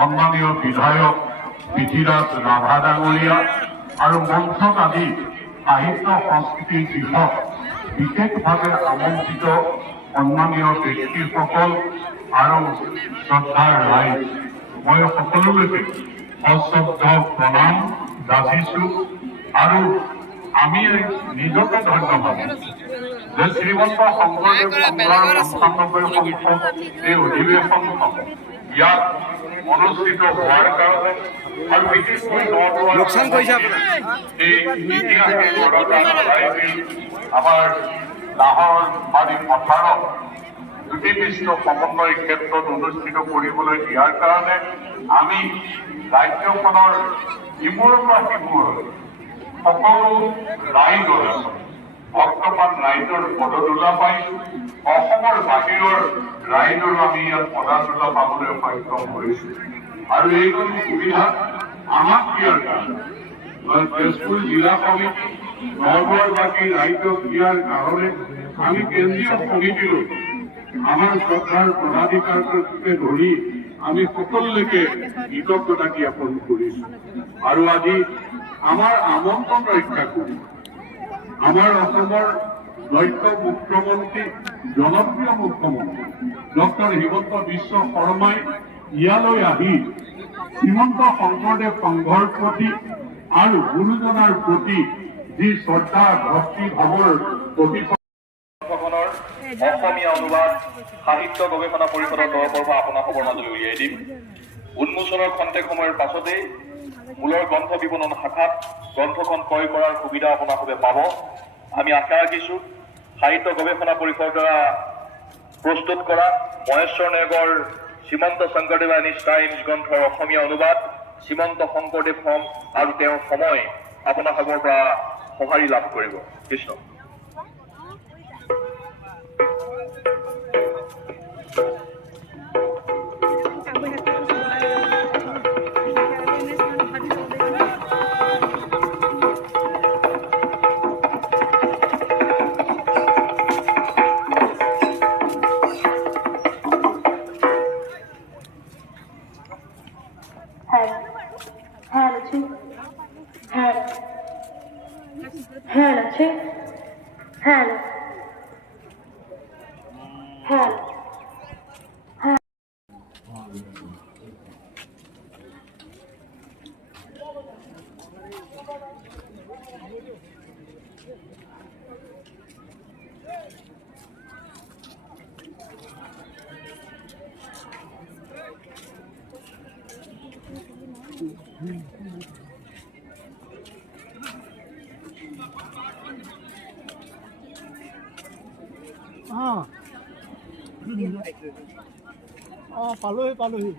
সম্মানীয় বিধায়ক পৃথ্বীৰাজ ৰাভা ডাঙৰীয়া আৰু মঞ্চত আদি সাহিত্য সংস্কৃতিৰ দিশত বিশেষভাৱে আমন্ত্ৰিত সম্মানীয় ব্যক্তিসকল আৰু শ্ৰদ্ধাৰ ৰাইজ, মই সকলোলৈকে সশ্ৰদ্ধ প্ৰণাম যাচিছো। আৰু আমি নিজকে ধন্যবাদ যে শ্ৰীমন্ত শংকৰদেৱ সংঘৰ ৯৫ সংখ্যক এই অধিৱেশনখন ইয়াত অনুষ্ঠিত হোৱাৰ কাৰণে আৰু বিশেষকৈ আমাৰ লাহৰ বাৰী পথাৰত জ্যোতিষিষ্ট সমন্বয় ক্ষেত্ৰত অনুষ্ঠিত কৰিবলৈ দিয়াৰ কাৰণে আমি ৰাজ্যখনৰ ইমূৰৰ পৰা সিমূৰলৈ সকলো ৰাইজৰ বৰ্তমান ৰাইজৰ পদধূলা পাইছো। অসমৰ বাহিৰৰ ৰাইজৰো আমি ইয়াত পদধূলা পাবলৈ সক্ষম হৈছো। আৰু এইখন সুবিধা আমাক দিয়াৰ কাৰণে তেজপুৰ জিলা সমিতি নগৰবাসী ৰাইজক দিয়াৰ কাৰণে আমি কেন্দ্ৰীয় সমিতিলৈ আমাৰ শ্ৰদ্ধাৰ পদাধিকাৰকে ধৰি আমি সকলোলৈকে কৃতজ্ঞতা জ্ঞাপন কৰিছো। আৰু আজি আমাৰ আমন্ত্ৰণ ৰক্ষা কৰি আমাৰ অসমৰ দক্ষ মুখ্যমন্ত্ৰী, জনপ্ৰিয় মুখ্যমন্ত্ৰী ডক্টৰ হিমন্ত বিশ্ব শৰ্মাই ইয়ালৈ আহি শ্ৰীমন্ত শংকৰদেৱ সংঘৰ প্ৰতি আৰু গুৰুজনাৰ প্ৰতি যি শ্ৰদ্ধা ভক্তি ভাৱৰ প্ৰতিফলনৰ অসমীয়া অনুবাদ সাহিত্য গৱেষণা পৰিষদৰ তৰফৰ পৰা আপোনালোকৰ মাজলৈ উলিয়াই দিম। উন্মোচনৰ খন্তেক সময়ৰ পাছতেই মূলৰ গ্ৰন্থ বিপণন শাখাত গ্ৰন্থখন ক্ৰয় কৰাৰ সুবিধা আপোনালোকে পাব। আমি আশা ৰাখিছো সাহিত্য গৱেষণা পৰিষদৰ দ্বাৰা প্ৰস্তুত কৰা মহেশ্বৰ নেওগৰ Srimanta Sankardev and his times গ্ৰন্থৰ অসমীয়া অনুবাদ শ্ৰীমন্ত শংকৰদেৱ হম আৰু তেওঁৰ সময় আপোনালোকৰ পৰা সঁহাৰি লাভ কৰিব। কৃষ্ণ। পালোহি পালোহি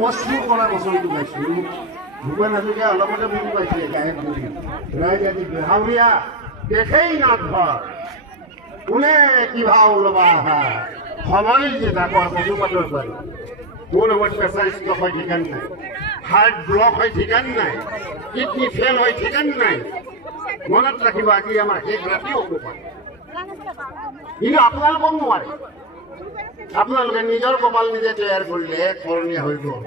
পশ্চিম কৰা বছৰটো পাইছোঁ ভূপেন হাজৰিকা অলপতে বুজি পাইছিলে গায়ক বুলি ৰাইজ আজি বিহাউৰীয়া দেখেই না ঘৰ কোনে কি ভাও ল'বা আহা সময় যে ডাকৰ পশুপাতৰ পাৰি মোৰ লগত প্ৰেচাৰ ষ্টক হৈ ঠিকান নাই হাৰ্ট ব্লক হৈ ঠিকান নাই কিডনি ফেল হৈ ঠিকান নাই মনত ৰাখিব আজি আমাৰ শেষ ৰাতি হ'ব পাৰে কিন্তু আপোনালোকক নোৱাৰে আপোনালোকে নিজৰ কপাল নিজে তৈয়াৰ কৰিলে এক সলনীয়া হৈ গ'ল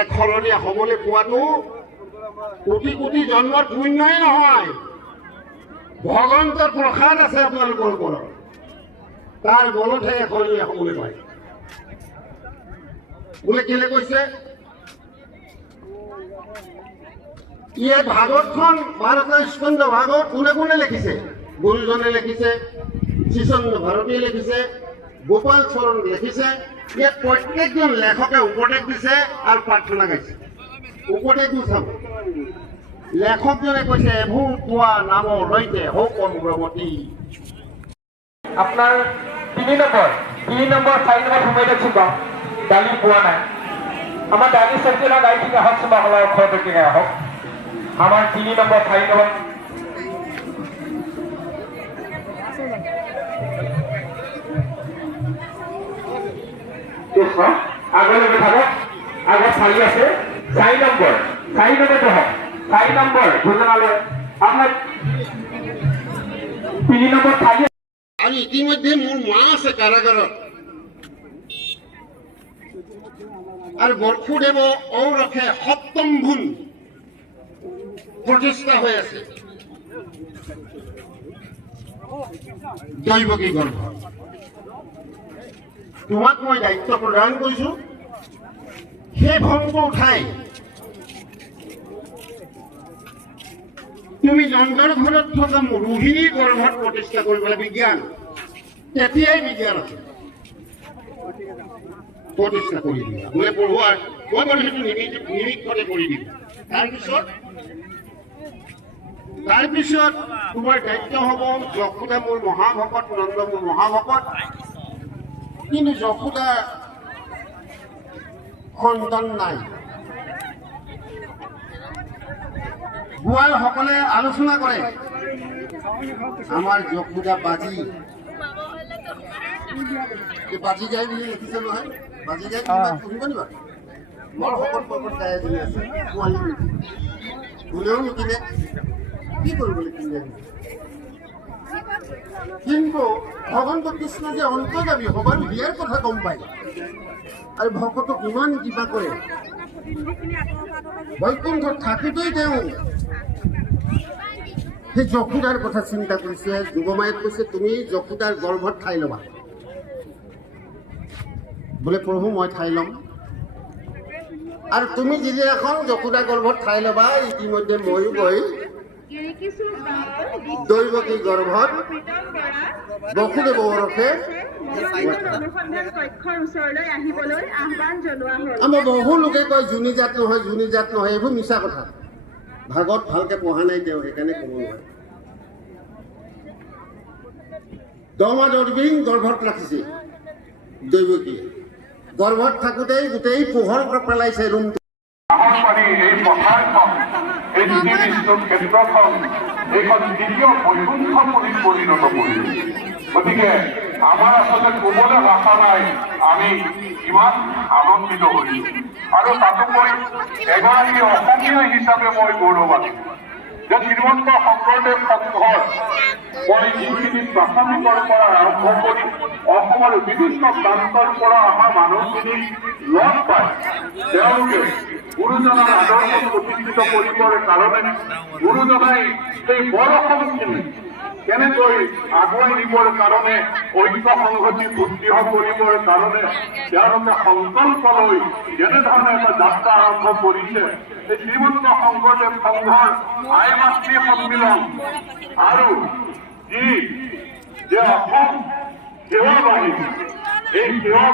এক সলনীয়া হ'বলৈ পোৱাটো কোটি কোটি জন্মৰ পুণ্যই নহয় ভগৱন্তৰ প্ৰসাদ আছে আপোনালোকৰ ওপৰত তাৰ বলতহে এক সলনীয়া হ'বলৈ পায় বোলে কেলে কৈছে ইয়াত ভাগৱতখন ভাৰতৰ স্কন্দ ভাগৱত কোনে কোনে লিখিছে গুৰুজনে লিখিছে শ্ৰীচন্দ্ৰ ভাৰতীয়ে লিখিছে গোপাল চৰণ লিখিছে ইয়াত প্ৰত্যেকজন লেখকে উপদেশ দিছে আৰু প্ৰাৰ্থনা গাইছে উপদেশটো চাব লেখকজনে কৈছে এভূ পোৱা নামৰ সৈতে হওক অগ্ৰগতি আপনাৰ 3 নম্বৰ 4 নম্বৰ সময় দেখছি কম ডালি পোৱা নাই আমার ডালি সবজিরা গাই থেকে আহক সবা হল অক্ষর থেকে আহক আমার 3 নম্বর 4 নম্বর আগলৈ থাকক আগত চালি আছে 4 নম্বৰ হওক 4 নম্বৰ ভোজনালয় আপনাৰ 3 নম্বৰ থালি আৰু ইতিমধ্যে মোৰ মা আছে কাৰাগাৰত আৰু বৰষুদেৱ ঔৰসে সপ্তম ভুল প্ৰতিষ্ঠা হৈ আছে দৈৱকী গৰ্ভ তোমাক মই দায়িত্ব প্ৰদান কৰিছো সেই ভংগ উঠাই তুমি নন্দৰ ঘৰত থকা ৰোহিণীৰ গৰ্ভত প্ৰতিষ্ঠা কৰিবলৈ বিজ্ঞান তেতিয়াই বিজ্ঞান আছে প্ৰতিষ্ঠা কৰি দিবা বোলে পঢ়ুৱাৰ মই বাৰু সেইটো নিৰীক্ষণে কৰি দিম তাৰপিছত তোমাৰ দায়িত্ব হ'ব যশোদা মোৰ মহাভকত নন্দ মোৰ মহাভকত কিন্তু যশোদা সন্তান নাই গোৱালসকলে আলোচনা কৰে আমাৰ যশোদা বাজি বাজি যায় বুলি লিখিছে নহয় বাজি যায় শুনিব নিবা বৰ শকত পৰ্বত গাই এজনী আছে পোৱালি কোনেও নিকিনে কি কৰিবলৈ কিনে কিন্তু ভগৱন্ত কৃষ্ণ যে অন্তৰ্যামী সবাৰো বিয়াৰ কথা গম পায় আৰু ভকতক ইমান কিবা কৰে বৈকুণ্ঠত থাকোঁতেই তেওঁ সেই যশোদাৰ কথা চিন্তা কৰিছে যুগমায়ে কৈছে তুমি যশোদাৰ গৰ্ভত ঠাই ল'বা বোলে প্ৰভু মই ঠাই ল'ম আৰু তুমি যিদিনাখন যশোদা গৰ্ভত ঠাই ল'বা ইতিমধ্যে ময়ো গৈ দৈৱকী গৰ্ভত বসুদেৱ ঔৰসে অনুসন্ধান কক্ষৰ ওচৰলৈ আহিবলৈ আহ্বান জনোৱা হ'ল। আমাৰ বহু লোকে কয় জুনি জাত নহয় এইবোৰ মিছা কথা। ভাগত ভালকে পঢ়া নাই তেওঁ, সেইকাৰণে ক'ব নোৱাৰে। 10 মাহ 10 দিন গৰ্ভত ৰাখিছে দৈৱকীয়ে। গৰ্ভত থাকোঁতেই গোটেই পোহৰ পেলাইছে ৰুমটো। নাহৰবাৰী এই পথাৰখন, এই জ্যোতি বিষ্ণু ক্ষেত্ৰখন এইখন দ্বিতীয় বৈকুণ্ঠপুৰীত পৰিণত কৰিছে। গতিকে আমাৰ আচলতে ক'বলৈ ভাষা নাই আমি কিমান আনন্দিত হৈছোঁ। আৰু তাতোকৈ এগৰাকী অসমীয়া হিচাপে মই গৌৰৱান্বিত যে শ্ৰীমন্ত শংকৰদেৱ সংঘৰ মই যিখিনি প্ৰাথমিকৰ পৰা আৰম্ভ কৰি অসমৰ বিভিন্ন প্ৰান্তৰ পৰা অহা মানুহখিনি লগ পাই তেওঁলোকে গুৰুজনাৰ আদৰ্শ প্ৰতিষ্ঠিত কৰিবৰ কাৰণে গুৰুজনাই এই বৰ অসমখিনি কেনেকৈ আগুৱাই নিবৰ কাৰণে ঐক্য সংহতি সুদৃঢ় কৰিবৰ কাৰণে তেওঁলোকে সংকল্প লৈ যেনেধৰণে এটা যাত্ৰা আৰম্ভ কৰিছে এই শ্ৰীমন্ত শংকৰদেৱ সংঘৰ আই মাতৃ সন্মিলন আৰু যে অসম সেৱা বাহিনী এই সেৱা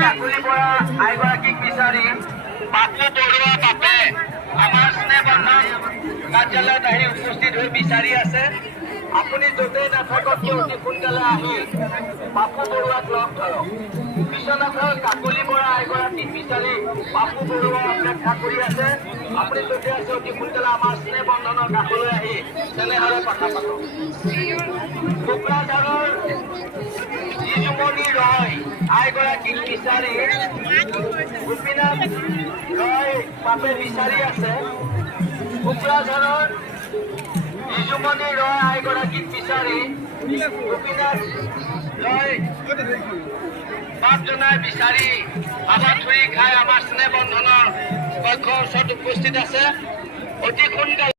কাকলি বৰা আইগৰাকীক বিচাৰি বাপু বৰুৱা বাপে আমাৰ স্নেহ বন্ধন কাৰ্যালয়ত আহি উপস্থিত হৈ বিচাৰি আছে। আপুনি য'তেই নাথাকক কিয় অতি সোনকালে আহি বাপু বৰুৱাক লগ ধৰক। বিশ্বনাথৰ কাকলি বৰা আইগৰাকীক বিচাৰি বাপু বৰুৱা অপেক্ষা কৰি আছে। আপুনি য'তে আছে অতি সোনকালে আমাৰ স্নেহ বন্ধনৰ কাষলৈ আহি তেনেহ'লে কথা পাতক। কোকৰাঝাৰৰ যিজুমণি ৰয় আইগৰাকীক বিচাৰি গোপীনাথ ৰয় বাপে বিচাৰি আছে। কোকৰাঝাৰৰ যিজুমণি ৰয় আইগৰাকীক বিচাৰি গোপীনাথ ৰয় বাপ জনাই বিচাৰি আবাথুৰি খাই আমাৰ স্নেহ বন্ধনৰ কক্ষৰ ওচৰত উপস্থিত আছে। অতি সোনকালে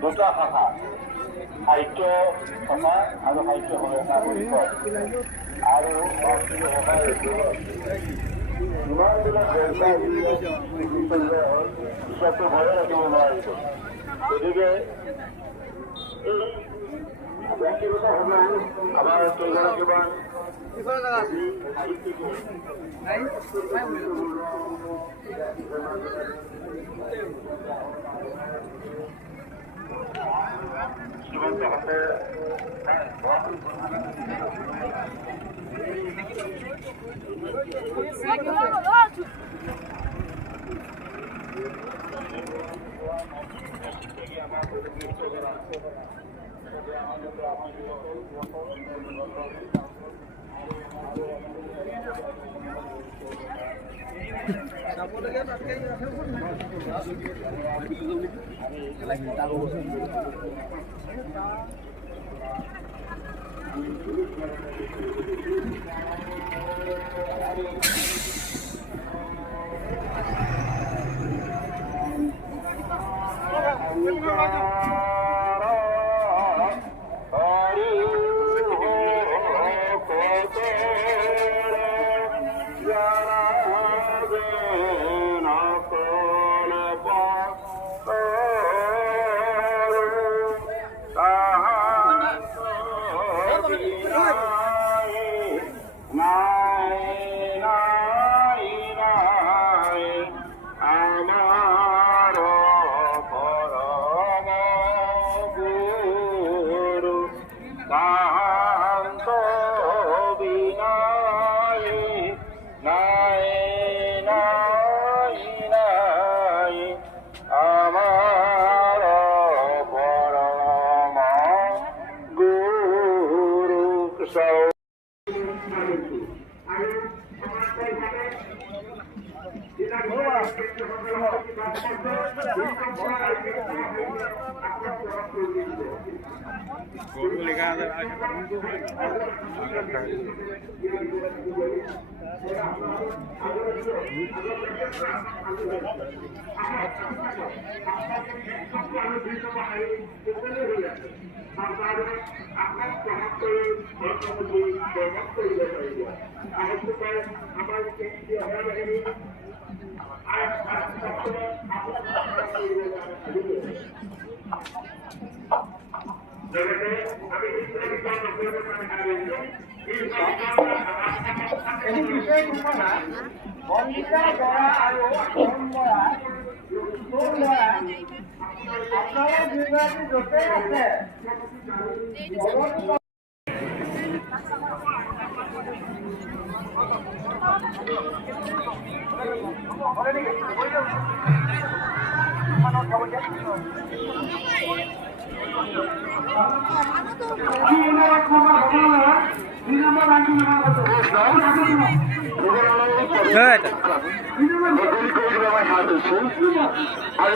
দুটা ভাষা সাহিত্য ভাষা আৰু সাহিত্য সহায়তা আৰু সংস্কৃত ভাষাৰ ইমানবিলাক হিচাপটো ভয়ে ৰাখিব নোৱাৰিব। গতিকে এই ব্যক্তিগতভাৱে আমাৰ কেইগৰাকীমান শ্ৰীমন্ত হাতে আৰু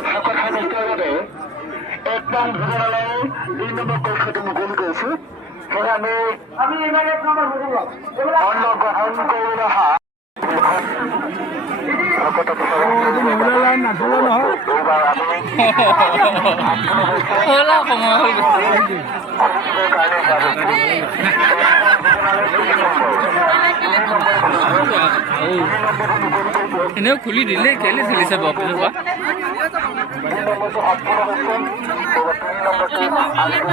ভাষা সাহিত্যৰ বাবে একদম ভোজনালয় ২ নম্বৰ কক্ষটো মুকলি কৰিছো। সেয়ে আমি অন্নগ্ৰহণ কৰি ৰখা এনেও খুলি দিলে কেলে চলিছে বক্সটো বা আগলৈ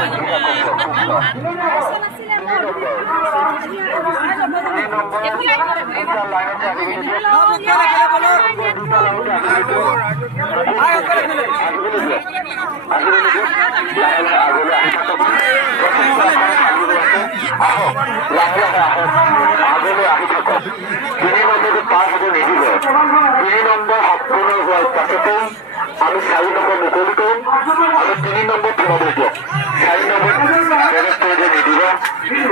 আহক লাহে লাহে আহক আগলৈ আহি থাকক 3 নম্বৰটো পাৰ হ'ব নিদিব 3 নম্বৰ সম্পূৰ্ণ হোৱাৰ পাছতেই আমি 4 নম্বৰ মুকলি কৰিম আৰু 3 নম্বৰ থিয়াব দিয়ক 4 নম্বৰ মেনেজ কৰিব নিদিব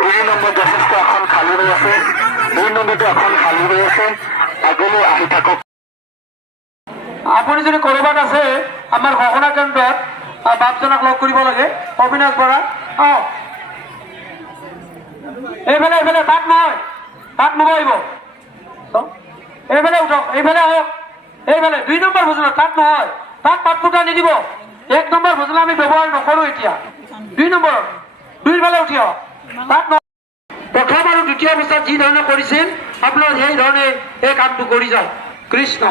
3 নম্বৰ যথেষ্ট এখন খালী হৈ আছে 2 নম্বৰটো এখন খালী হৈ আছে আগলৈ আহি থাকক আপুনি যদি ক'ৰবাত আছে আমাৰ ঘোষণা কেন্দ্ৰত বাপজনক লগ কৰিব লাগে অবিনাশ বৰা আহক এইফালে এইফালে তাত নহয় তাত নবহিব এইফালে উঠক এইফালে আহক এইফালে 2 নম্বৰ ভোজনত তাত নহয় তাত পাত ফুটা নিদিব 1 নম্বৰ ভোজনা আমি ব্যৱহাৰ নকৰোঁ এতিয়া 2 নম্বৰ 2 ফালে উঠি আহক তাত প্ৰথম আৰু দ্বিতীয় অৱস্থাত যি ধৰণে কৰিছিল আপোনালোক সেই ধৰণে এই কামটো কৰি যাওক কৃষ্ণ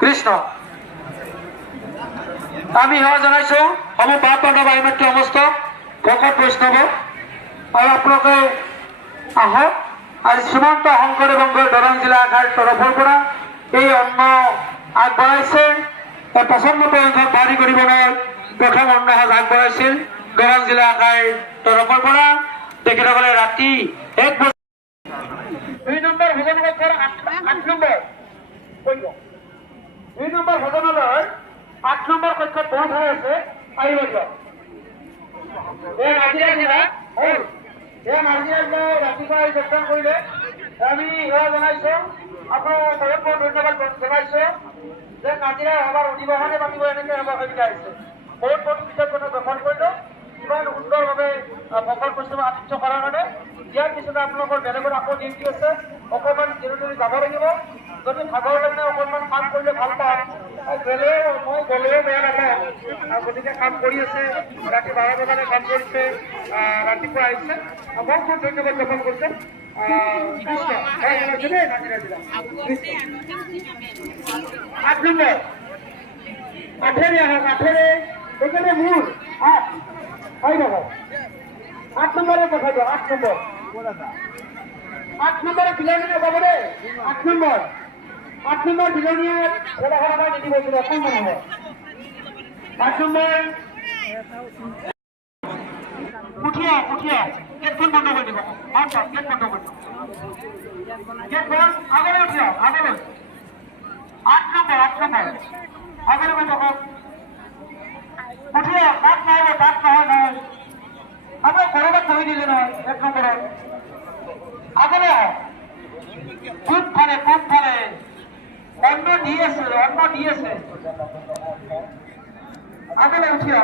কৃষ্ণ আমি সেৱা জনাইছো সমূহ পাপ পাণ্ডৱ আইমাতৃ সমস্ত ভকত বৈষ্ণৱ আৰু আপোনালোকে আহক আৰু শ্ৰীমন্ত শংকৰদেৱ সংঘৰ দৰং জিলা শাখাৰ তৰফৰ পৰা এই অন্ন আগবঢ়াইছে 95 অংশত ভাৰী কৰিবলৈ প্ৰথম অন্ন সাজ আগবঢ়াইছিল দৰং জিলা শাখাৰ তৰফৰ পৰা তেখেতসকলে ৰাতি 1 বজাত 2 নম্বৰ ভোজনৰ 8 নম্বৰ 2 নম্বৰ ভোজনালয়ৰ 8 নম্বৰ কক্ষত বহুত হৈ আছে আহিব দিয়ক ৰাতিপুৱা যোগদান কৰিলে আমি সেৱা জনাইছো আপোনাক বহুত বহুত ধন্যবাদ জনাইছো যে নাজিৰা সভাৰ অধিৱেশনে পাতিব এনেকে সভা সুবিধা আহিছে বহুত বহুত কৃতজ্ঞতা জ্ঞাপন কৰিলো ইমান সুন্দৰভাৱে ভকত বৈষ্ণৱ আতিথ্য কৰাৰ কাৰণে ইয়াৰ পিছতে আপোনালোকৰ বেলেগত আকৌ ডিউটি আছে অকণমান জিৰণি যাব লাগিব যদি ভাগৰ লাগিলে অকণমান কাম কৰিলে ভাল পাওঁ মই গ'লেও বেয়া নাপাওঁ গতিকে কাম কৰি আছে ৰাতি 12 বজালৈ কাম কৰিছে ৰাতিপুৱা আহিছে বহুত বহুত ধন্যবাদ জ্ঞাপন কৰিছে কৃষ্ণ 8 নম্বৰ 8 আহক 8 এখানে মূল 8 হয় দেখো 8 নম্বরে কথা দিও 8 নম্বর 8 নম্বরে বিলনিয়া যাব রে 8 নম্বর বিলনিয়া ওটা কথা দিদি বলছিল কোন নম্বর 8 নম্বর উঠিয়া গেটখন বন্ধ করে দিব আচ্ছা গেট বন্ধ করে গেট বন্ধ আগলে উঠিয়া আগলে 8 নম্বর আগলে বন্ধ কর উঠিয়া তাত নহয় আমরা করোনা কই দিলে না 1 নম্বরে আগলে খুব ফারে অন্য দিয়েছে আগলে উঠিয়া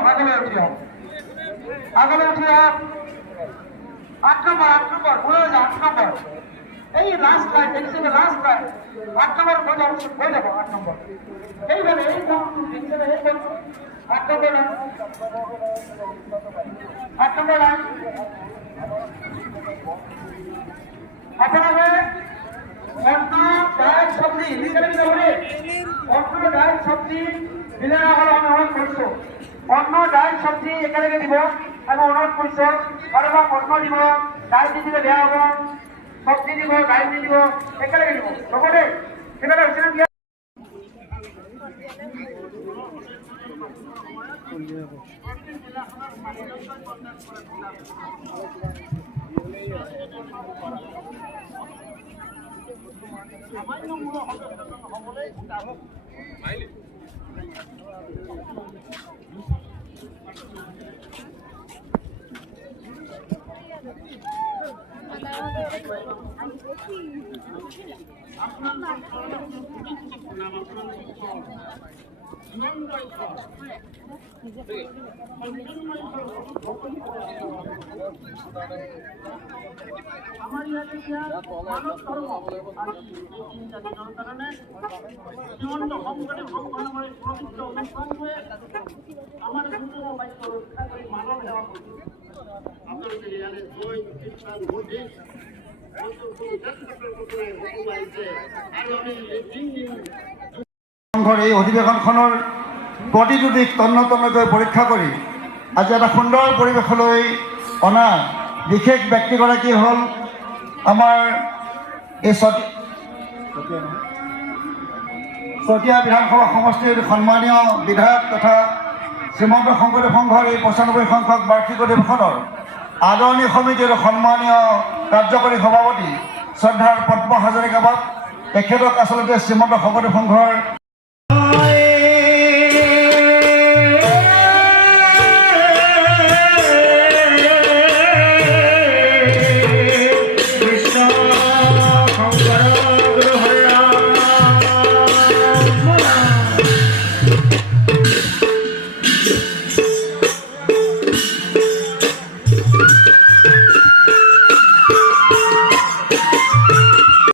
8 নম্বর বলে যা 8 নম্বর এই লাস্ট লাইন দেখছেন লাস্ট লাইন 8 নম্বর বলে যাব 8 নম্বর এইভাবে এই দেখছেন এই 8 নম্বর 8 নম্বর লাইন আপনাদের অন্য ডায়েট সবজি দিলে হলে অনুরোধ করছো অন্য ডায়েট সবজি একেলগে দিব আমি অনুরোধ করছো কারোবাক অন্য দিব ডায়েট দিলে বেয়া হব সবজি দিব ডায়েট দিব একেলগে দিব হব দে সেটা হচ্ছে আমার ইয়াতে মানৱ ধৰ্ম জনসাধাৰণে শ্ৰীমন্ত শংকৰদেৱ সংঘৰ পবিত্ৰ অনুষ্ঠানটোৱে আমাৰ হিন্দু বাক্য ৰক্ষা কৰি মানৱ সেৱা কৰিছে আপোনালোকে ইয়াৰে জয় কীৰ্তন বুদ্ধি সংঘৰ এই অধিৱেশনখনৰ প্ৰতিটো দিশ তন্নতন্নকৈ পৰীক্ষা কৰি আজি এটা সুন্দৰ পৰিৱেশলৈ অনা বিশেষ ব্যক্তিগৰাকী হ'ল আমাৰ এই চতিয়া বিধানসভা সমষ্টিৰ সন্মানীয় বিধায়ক তথা শ্ৰীমন্ত শংকৰদেৱ সংঘৰ এই 95 সংখ্যক বাৰ্ষিক অধিৱেশনৰ আদৰণি সমিতিৰ সন্মানীয় কাৰ্যকৰী সভাপতি শ্ৰদ্ধাৰ পদ্ম হাজৰিকা বাপ, তেখেতক আচলতে শ্ৰীমন্ত শংকৰদেৱ সংঘৰ